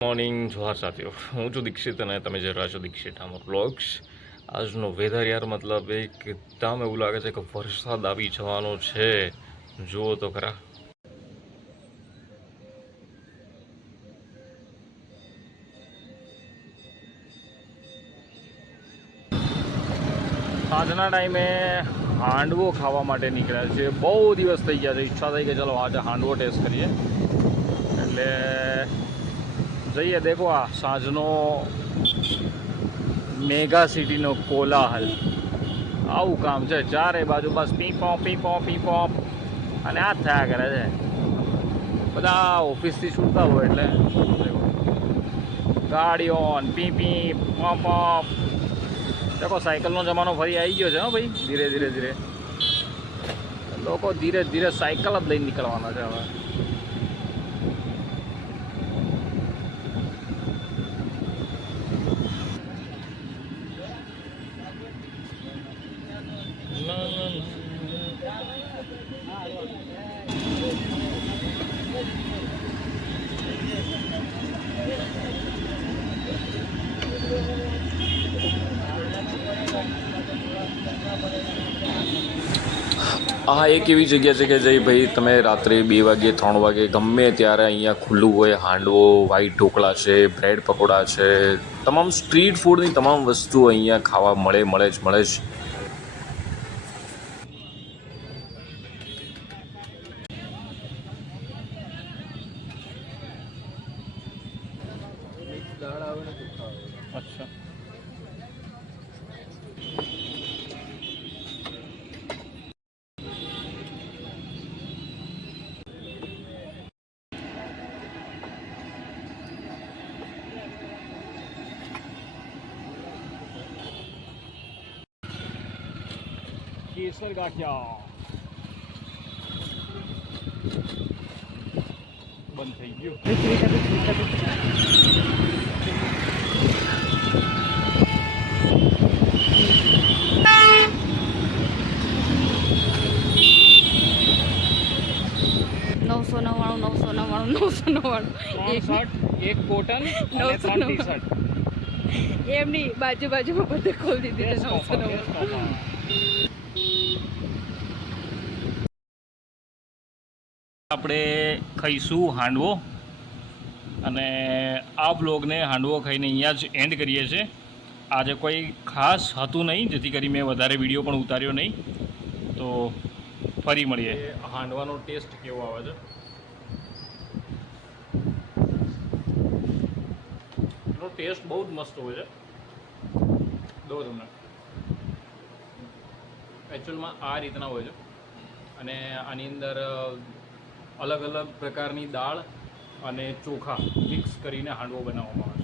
Morning johar સાથીઓ, હું છું દીક્ષિત અને તમે જે રહ્યા છો દીક્ષિત આમર બ્લોગ્સ. આજનો વેધર યાર મતલબ એકદમ એવું લાગે છે કે વરસાદ આવી જવાનો છે. જુઓ તો ખરા. આજના ટાઈમે હાંડવો ખાવા માટે નીકળ્યા છે. બહુ દિવસ થઈ ગયા છે, ઈચ્છા થઈ કે ચલો આજે હાંડવો ટેસ્ટ કરીએ. એટલે જઈએ. દેખો આ સાંજનો મેગા સિટીનો કોલાહલ, આવું કામ છે. ચારે બાજુ બસ પીપો પીપો પીપો અને આ જ થયા કરે છે. બધા ઓફિસથી છૂટતા હોય એટલે ગાડીઓ પી પી પોપ પોપ. દેખો સાયકલનો જમાનો ફરી આવી ગયો છે. હો ભાઈ, ધીરે ધીરે ધીરે લોકો ધીરે ધીરે સાયકલ જ લઈને નીકળવાના છે હવે. આ એક એવી જગ્યા છે કે જે ભાઈ તમે રાત્રે 2 વાગે 3 વાગે ગમે ત્યારે અહીંયા ખુલ્લું હોય. હાંડવો, વ્હાઈટ ઢોકળા છે, બ્રેડ પકોડા છે, તમામ સ્ટ્રીટ ફૂડની તમામ વસ્તુઓ અહીંયા ખાવા મળે જ. અચ્છા, કેસર ગાંઠિયા બંધ થઈ ગયું. એક કોટન અને 3 ટી-શર્ટ. એમની બાજુમાં બધે ખોલી દીધું. આપણે ખાઈશું હાંડવો અને આ બ્લોગને હાંડવો ખાઈને અહીંયા જ એન્ડ કરીએ છીએ. આજે કોઈ ખાસ હતું નહીં, જેથી કરી મેં વધારે વિડીયો પણ ઉતાર્યો નહીં. તો ફરી મળીએ. હાંડવાનો ટેસ્ટ કેવો આવે છે એનો ટેસ્ટ બહુ જ મસ્ત હોય છે. દો તમને એકચ્યુઅલમાં આ રીતના હોય છે અને આની અંદર અલગ અલગ પ્રકારની દાળ અને ચોખા મિક્સ કરીને હાંડવો બનાવવામાં આવે છે.